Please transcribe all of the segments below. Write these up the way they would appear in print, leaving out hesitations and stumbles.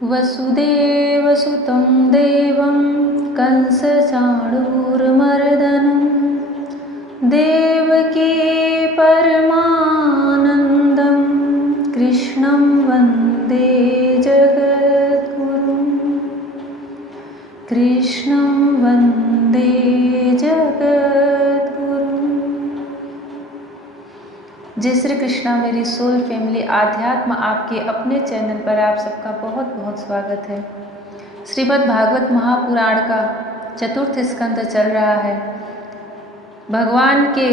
वसुदेवसुतं देवं कंसचाणूरमर्दनं देवकी परमानन्दं कृष्णं वन्दे जगद्गुरुं कृष्णं वन्दे जगद्गुरुं। जय श्री कृष्णा मेरी सोल फैमिली आध्यात्म आपके अपने चैनल पर आप सबका बहुत बहुत स्वागत है। श्रीमद् भागवत महापुराण का चतुर्थ स्कंद चल रहा है। भगवान के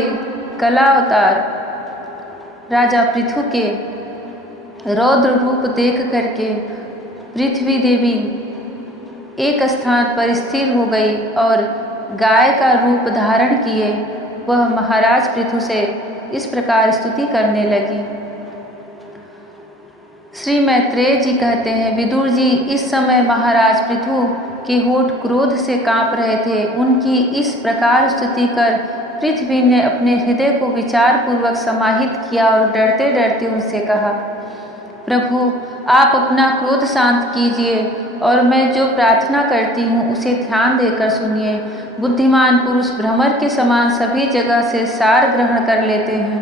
कला अवतार राजा पृथु के रौद्र रूप देख करके पृथ्वी देवी एक स्थान पर स्थिर हो गई और गाय का रूप धारण किए वह महाराज पृथु से इस प्रकार स्तुति करने लगी। श्री मैत्रेय जी कहते हैं, विदुर जी इस समय महाराज पृथु के होठ क्रोध से कांप रहे थे। उनकी इस प्रकार स्तुति कर पृथ्वी ने अपने हृदय को विचार पूर्वक समाहित किया और डरते डरते उनसे कहा, प्रभु आप अपना क्रोध शांत कीजिए और मैं जो प्रार्थना करती हूँ उसे ध्यान देकर सुनिए। बुद्धिमान पुरुष भ्रमर के समान सभी जगह से सार ग्रहण कर लेते हैं।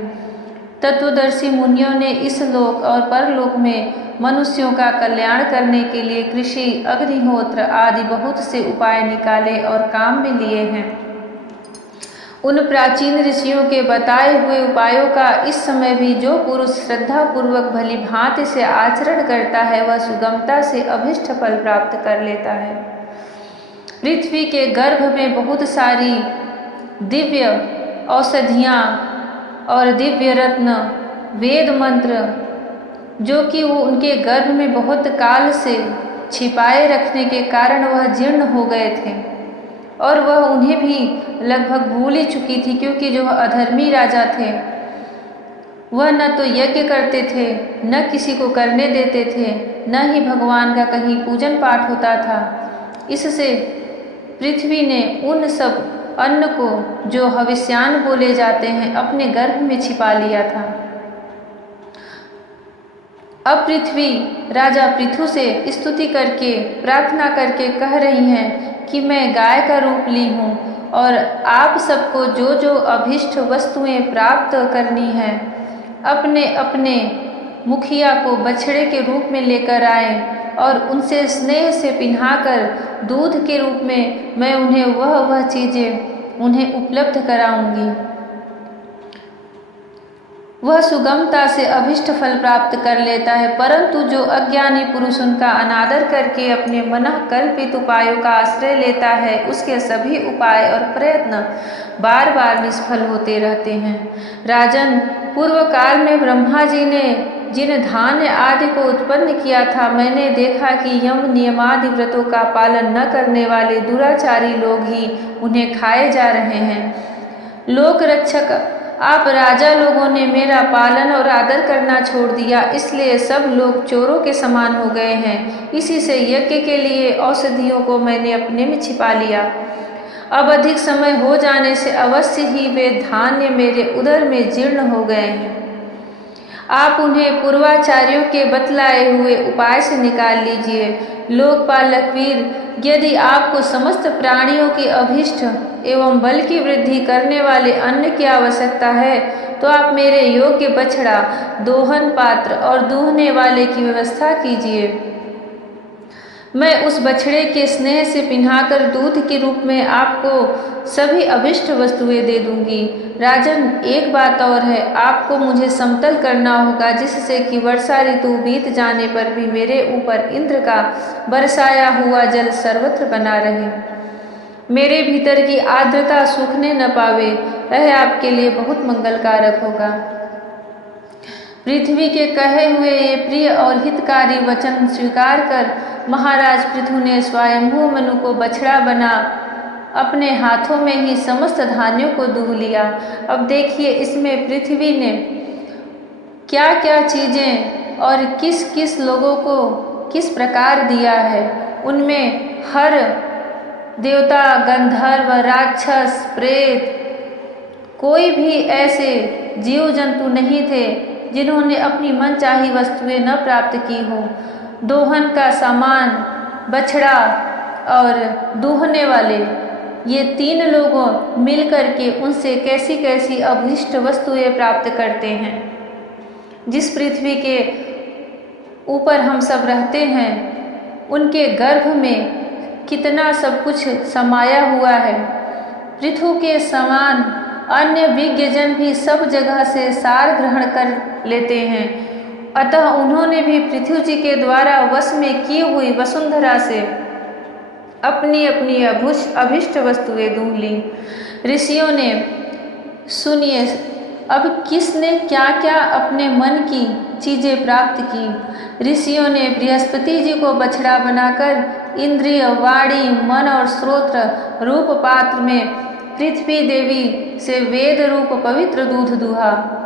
तत्वदर्शी मुनियों ने इस लोक और परलोक में मनुष्यों का कल्याण करने के लिए कृषि, अग्निहोत्र आदि बहुत से उपाय निकाले और काम में लिए हैं। उन प्राचीन ऋषियों के बताए हुए उपायों का इस समय भी जो पुरुष श्रद्धा पूर्वक भली भांति से आचरण करता है वह सुगमता से अभीष्ट फल प्राप्त कर लेता है। पृथ्वी के गर्भ में बहुत सारी दिव्य औषधियाँ और दिव्य रत्न, वेद मंत्र जो कि वो उनके गर्भ में बहुत काल से छिपाए रखने के कारण वह जीर्ण हो गए थे और वह उन्हें भी लगभग भूल ही चुकी थी, क्योंकि जो अधर्मी राजा थे वह न तो यज्ञ करते थे, न किसी को करने देते थे, न ही भगवान का कहीं पूजन पाठ होता था। इससे पृथ्वी ने उन सब अन्न को जो हविष्यान्न बोले जाते हैं अपने गर्भ में छिपा लिया था। अब पृथ्वी राजा पृथु से स्तुति करके प्रार्थना करके कह रही हैं कि मैं गाय का रूप ली हूँ और आप सबको जो जो अभीष्ट वस्तुएं प्राप्त करनी हैं अपने अपने मुखिया को बछड़े के रूप में लेकर आए और उनसे स्नेह से पिन्हाकर दूध के रूप में मैं उन्हें वह चीज़ें उन्हें उपलब्ध कराऊंगी। वह सुगमता से अभीष्ट फल प्राप्त कर लेता है, परंतु जो अज्ञानी पुरुष उनका अनादर करके अपने मनः कल्पित उपायों का आश्रय लेता है उसके सभी उपाय और प्रयत्न बार बार निष्फल होते रहते हैं। राजन, पूर्व काल में ब्रह्मा जी ने जिन धान्य आदि को उत्पन्न किया था मैंने देखा कि यम नियमादि व्रतों का पालन न करने वाले दुराचारी लोग ही उन्हें खाए जा रहे हैं। लोक रक्षक आप राजा लोगों ने मेरा पालन और आदर करना छोड़ दिया, इसलिए सब लोग चोरों के समान हो गए हैं। इसी से यज्ञ के लिए औषधियों को मैंने अपने में छिपा लिया। अब अधिक समय हो जाने से अवश्य ही वे धान्य मेरे उदर में जीर्ण हो गए हैं। आप उन्हें पूर्वाचार्यों के बतलाए हुए उपाय से निकाल लीजिए। लोकपालक वीर, यदि आपको समस्त प्राणियों की अभीष्ट एवं बल की वृद्धि करने वाले अन्न की आवश्यकता है तो आप मेरे योग्य बछड़ा, दोहन पात्र और दूहने वाले की व्यवस्था कीजिए। मैं उस बछड़े के स्नेह से पिन्हाकर दूध के रूप में आपको सभी अभिष्ट वस्तुएं दे दूंगी। राजन, एक बात और है, आपको मुझे समतल करना होगा जिससे कि वर्षा ऋतु बीत जाने पर भी मेरे ऊपर इंद्र का बरसाया हुआ जल सर्वत्र बना रहे, मेरे भीतर की आर्द्रता सूखने न पावे। यह आपके लिए बहुत मंगलकारक होगा। पृथ्वी के कहे हुए ये प्रिय और हितकारी वचन स्वीकार कर महाराज पृथु ने स्वयंभू मनु को बछड़ा बना अपने हाथों में ही समस्त धान्यों को दूह लिया। अब देखिए इसमें पृथ्वी ने क्या क्या चीज़ें और किस किस लोगों को किस प्रकार दिया है। उनमें हर देवता, गंधर्व, राक्षस, प्रेत, कोई भी ऐसे जीव जंतु नहीं थे जिन्होंने अपनी मनचाही वस्तुएं न प्राप्त की हो। दोहन का सामान, बछड़ा और दूहने वाले, ये 3 लोगों मिलकर के उनसे कैसी कैसी अभीष्ट वस्तुएं प्राप्त करते हैं। जिस पृथ्वी के ऊपर हम सब रहते हैं, उनके गर्भ में कितना सब कुछ समाया हुआ है। पृथु के समान अन्य विज्ञजन भी सब जगह से सार ग्रहण कर लेते हैं, अतः उन्होंने भी पृथ्वी जी के द्वारा वश में की हुई वसुंधरा से अपनी अपनी अभिष्ट वस्तुएं दूह ली। ऋषियों ने, सुनिए अब किसने क्या क्या अपने मन की चीजें प्राप्त की। ऋषियों ने बृहस्पति जी को बछड़ा बनाकर इंद्रिय, वाणी, मन और श्रोत्र रूप पात्र में पृथ्वी देवी से वेद रूप पवित्र दूध दूहा।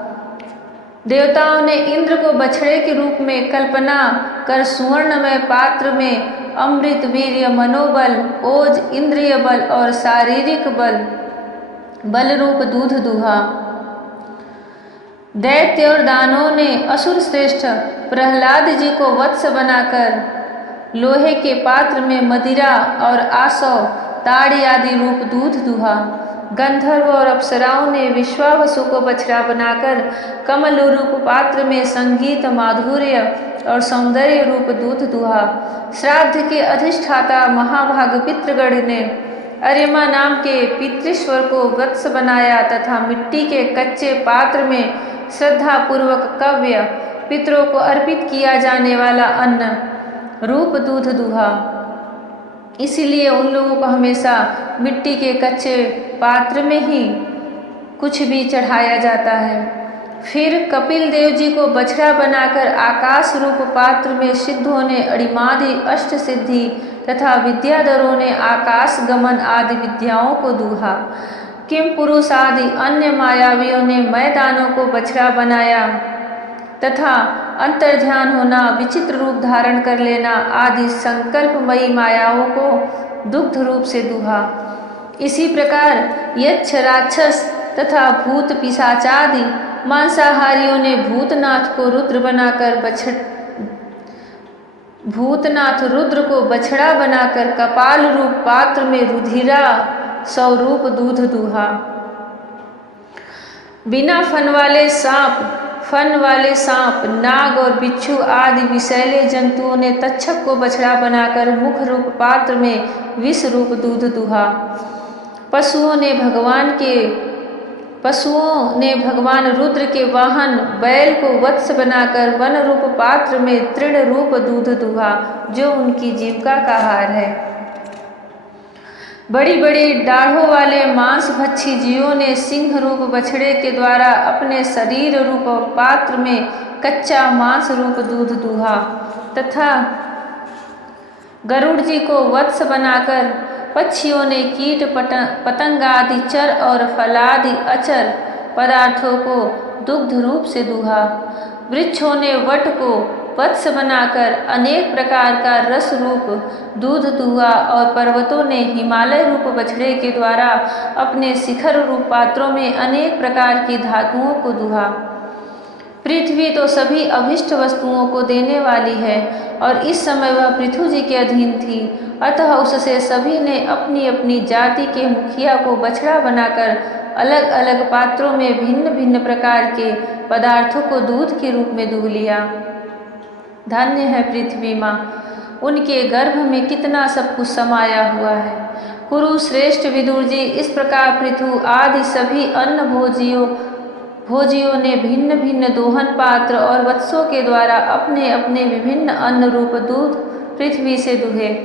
देवताओं ने इंद्र को बछड़े के रूप में कल्पना कर सुवर्णमय पात्र में अमृत, वीर्य, मनोबल, ओज, इंद्रिय बल और शारीरिक बल रूप दूध दूहा। दैत्य और दानवों ने असुर श्रेष्ठ प्रहलाद जी को वत्स बनाकर लोहे के पात्र में मदिरा और आसव, ताड़ी आदि रूप दूध दूहा। गंधर्व और अप्सराओं ने विश्वावसु को बछड़ा बनाकर कमल रूप पात्र में संगीत, माधुर्य और सौंदर्य रूप दूध दूहा। श्राद्ध के अधिष्ठाता महाभाग पितृगण ने अर्यमा नाम के पितृश्वर को वत्स बनाया तथा मिट्टी के कच्चे पात्र में श्रद्धा पूर्वक कव्य, पितरों को अर्पित किया जाने वाला अन्न रूप दूध दूहा। इसीलिए उन लोगों को हमेशा मिट्टी के कच्चे पात्र में ही कुछ भी चढ़ाया जाता है। फिर कपिल देव जी को बछड़ा बनाकर आकाश रूप पात्र में सिद्धों ने अणिमादि अष्ट सिद्धि तथा विद्याधरों ने आकाश गमन आदि विद्याओं को दूहा। किम पुरुष आदि अन्य मायावियों ने मैदानों को बछड़ा बनाया तथा अंतर्ध्यान होना, विचित्र रूप धारण कर लेना आदि संकल्पमयी मायाओं को दुग्ध रूप से दूहा। इसी प्रकार यक्ष, राक्षस तथा भूत पिशाचादि मांसाहारियों ने भूतनाथ रुद्र को बछड़ा बनाकर कपाल रूप पात्र में रुधिरा स्वरूप दूध दूहा। बिना फन वाले सांप, नाग और बिच्छू आदि विषैले जंतुओं ने तक्षक को बछड़ा बनाकर मुख रूप पात्र में विष रूप दूध दूहा। पशुओं ने भगवान रुद्र के वाहन बैल को वत्स बनाकर वन रूप पात्र में तृण रूप दूध दूहा, जो उनकी जीविका का आहार है। बड़ी बड़ी दाढ़ों वाले मांसभक्षी जीवों ने सिंह रूप बछड़े के द्वारा अपने शरीर रूप पात्र में कच्चा मांस रूप दूध दूहा तथा गरुड़ जी को वत्स बनाकर पक्षियों ने कीट पतंग आदि चर और फलादि अचर पदार्थों को दुग्ध रूप से दूहा। वृक्षों ने वट को वत्स बनाकर अनेक प्रकार का रस रूप दूध दूहा और पर्वतों ने हिमालय रूप बछड़े के द्वारा अपने शिखर रूप पात्रों में अनेक प्रकार की धातुओं को दूहा। पृथ्वी तो सभी अभिष्ट वस्तुओं को देने वाली है और इस समय वह पृथ्वी जी के अधीन थी, अतः उससे सभी ने अपनी अपनी जाति के मुखिया को बछड़ा बनाकर अलग अलग पात्रों में भिन्न भिन्न प्रकार के पदार्थों को दूध के रूप में दूह लिया। धन्य है पृथ्वी माँ, उनके गर्भ में कितना सब कुछ समाया हुआ है। कुरु श्रेष्ठ विदुर जी, इस प्रकार पृथु आदि सभी अन्न भोजियों ने भिन्न भिन्न दोहन पात्र और वत्सों के द्वारा अपने अपने विभिन्न अन्न रूप दूध पृथ्वी से दुहे।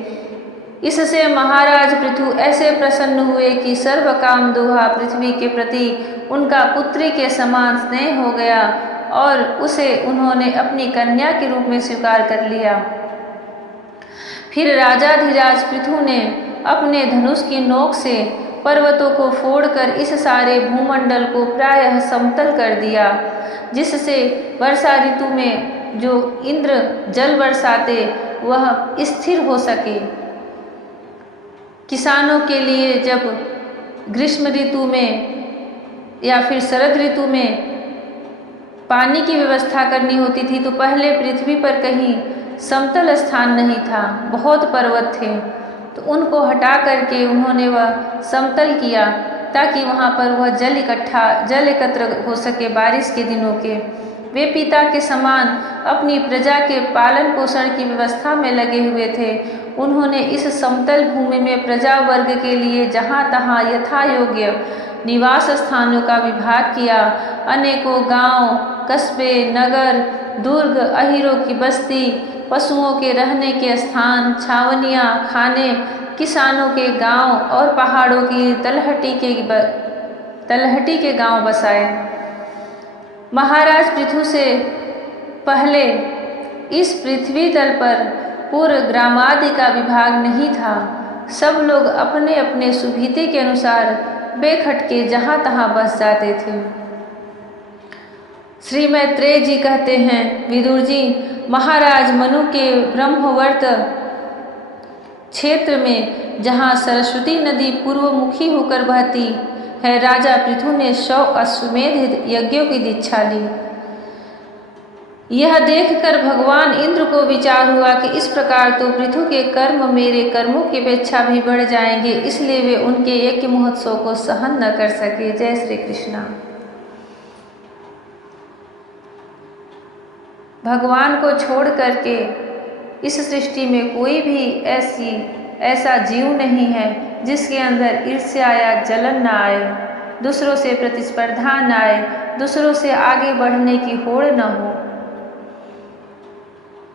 इससे महाराज पृथु ऐसे प्रसन्न हुए कि सर्व काम दुहा पृथ्वी के प्रति उनका पुत्री के समान स्नेह हो गया और उसे उन्होंने अपनी कन्या के रूप में स्वीकार कर लिया। फिर राजाधिराज पृथु ने अपने धनुष की नोक से पर्वतों को फोड़कर इस सारे भूमंडल को प्रायः समतल कर दिया, जिससे वर्षा ऋतु में जो इंद्र जल बरसाते वह स्थिर हो सके। किसानों के लिए जब ग्रीष्म ऋतु में या फिर शरद ऋतु में पानी की व्यवस्था करनी होती थी तो पहले पृथ्वी पर कहीं समतल स्थान नहीं था, बहुत पर्वत थे। तो उनको हटा करके उन्होंने वह समतल किया ताकि वहाँ पर वह जल एकत्र हो सके बारिश के दिनों के। वे पिता के समान अपनी प्रजा के पालन पोषण की व्यवस्था में लगे हुए थे। उन्होंने इस समतल भूमि में प्रजा वर्ग के लिए जहाँ तहाँ यथा योग्य निवास स्थानों का विभाग किया। अनेकों गांव, कस्बे, नगर, दुर्ग, अहीरों की बस्ती, पशुओं के रहने के स्थान, छावनियाँ, खाने, किसानों के गांव और पहाड़ों की तलहटी के गांव बसाए। महाराज पृथु से पहले इस पृथ्वी तल पर पूर्ण ग्रामादि का विभाग नहीं था। सब लोग अपने अपने सुविधि के अनुसार बेखटके जहाँ तहाँ बस जाते थे। श्री मैत्रेय जी कहते हैं, विदुर जी, महाराज मनु के ब्रह्मवर्त क्षेत्र में जहाँ सरस्वती नदी पूर्वमुखी होकर बहती है, राजा पृथु ने 100 अश्वमेध यज्ञों की दीक्षा ली। यह देखकर भगवान इंद्र को विचार हुआ कि इस प्रकार तो पृथु के कर्म मेरे कर्मों की अपेक्षा भी बढ़ जाएंगे, इसलिए वे उनके यज्ञ महोत्सव को सहन न कर सके। जय श्री कृष्णा। भगवान को छोड़ करके इस सृष्टि में कोई भी ऐसा जीव नहीं है जिसके अंदर ईर्ष्या या जलन न आए, दूसरों से प्रतिस्पर्धा न आए, दूसरों से आगे बढ़ने की होड़ न हो।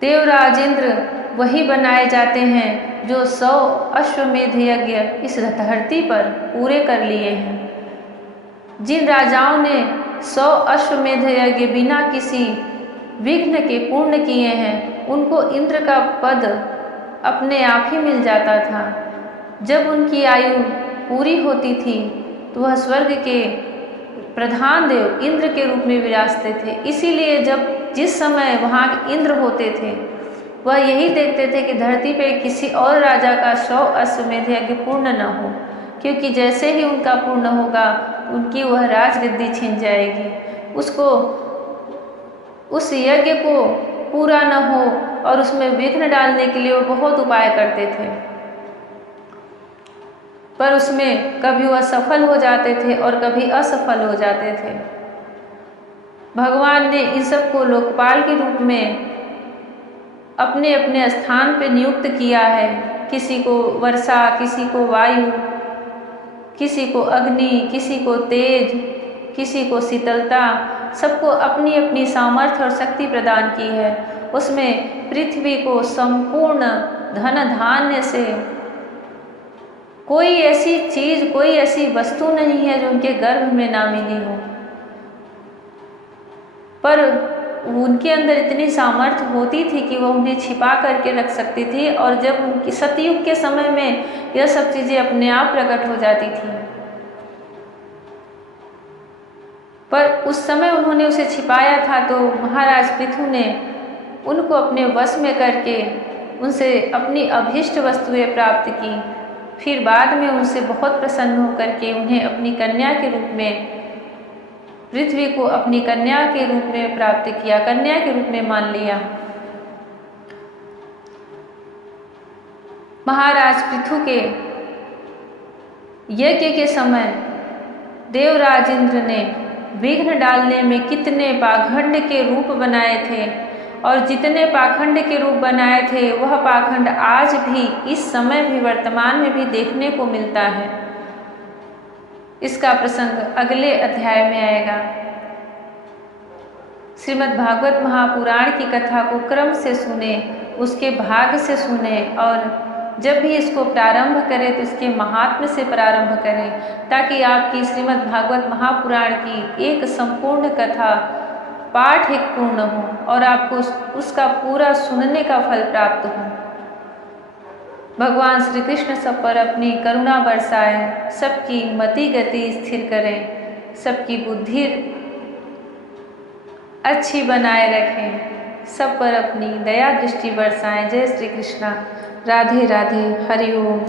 देवराज इंद्र वही बनाए जाते हैं जो 100 अश्वमेध यज्ञ इस धरती पर पूरे कर लिए हैं। जिन राजाओं ने 100 अश्वमेध यज्ञ बिना किसी विघ्न के पूर्ण किए हैं, उनको इंद्र का पद अपने आप ही मिल जाता था। जब उनकी आयु पूरी होती थी तो वह स्वर्ग के प्रधान देव इंद्र के रूप में विराजते थे। इसीलिए जिस समय वहाँ के इंद्र होते थे, वह यही देखते थे कि धरती पे किसी और राजा का 100 अश्वमेध यज्ञ पूर्ण न हो, क्योंकि जैसे ही उनका पूर्ण होगा उनकी वह राजगद्दी छिन जाएगी। उस यज्ञ को पूरा न हो और उसमें विघ्न डालने के लिए वो बहुत उपाय करते थे, पर उसमें कभी वह सफल हो जाते थे और कभी असफल हो जाते थे। भगवान ने इन सबको लोकपाल के रूप में अपने अपने स्थान पे नियुक्त किया है। किसी को वर्षा, किसी को वायु, किसी को अग्नि, किसी को तेज, किसी को शीतलता, सबको अपनी अपनी सामर्थ्य और शक्ति प्रदान की है। उसमें पृथ्वी को संपूर्ण धन धान्य से कोई ऐसी चीज, कोई ऐसी वस्तु नहीं है जो उनके गर्भ में ना मिली हो, पर उनके अंदर इतनी सामर्थ्य होती थी कि वह उन्हें छिपा करके रख सकती थी, और जब उनकी सतयुग के समय में यह सब चीजें अपने आप प्रकट हो जाती थी, पर उस समय उन्होंने उसे छिपाया था। तो महाराज पृथु ने उनको अपने वश में करके उनसे अपनी अभीष्ट वस्तुएं प्राप्त की। फिर बाद में उनसे बहुत प्रसन्न होकर के उन्हें अपनी कन्या के रूप में, पृथ्वी को अपनी कन्या के रूप में प्राप्त किया, कन्या के रूप में मान लिया। महाराज पृथु के यज्ञ के समय देवराज इंद्र ने विघ्न डालने में कितने पाखंड के रूप बनाए थे, और जितने पाखंड के रूप बनाए थे वह पाखंड आज भी, इस समय भी, वर्तमान में भी देखने को मिलता है। इसका प्रसंग अगले अध्याय में आएगा। श्रीमद् भागवत महापुराण की कथा को क्रम से सुने, उसके भाग से सुने, और जब भी इसको प्रारंभ करें तो इसके महात्म्य से प्रारंभ करें, ताकि आपकी श्रीमद् भागवत महापुराण की एक संपूर्ण कथा पाठ एक पूर्ण हो और आपको उसका पूरा सुनने का फल प्राप्त हो। भगवान श्री कृष्ण सब पर अपनी करुणा बरसाएं, सबकी मति गति स्थिर करें, सबकी बुद्धि अच्छी बनाए रखें, सब पर अपनी दया दृष्टि बरसाएं। जय श्री कृष्णा। राधे राधे। हरि ओम।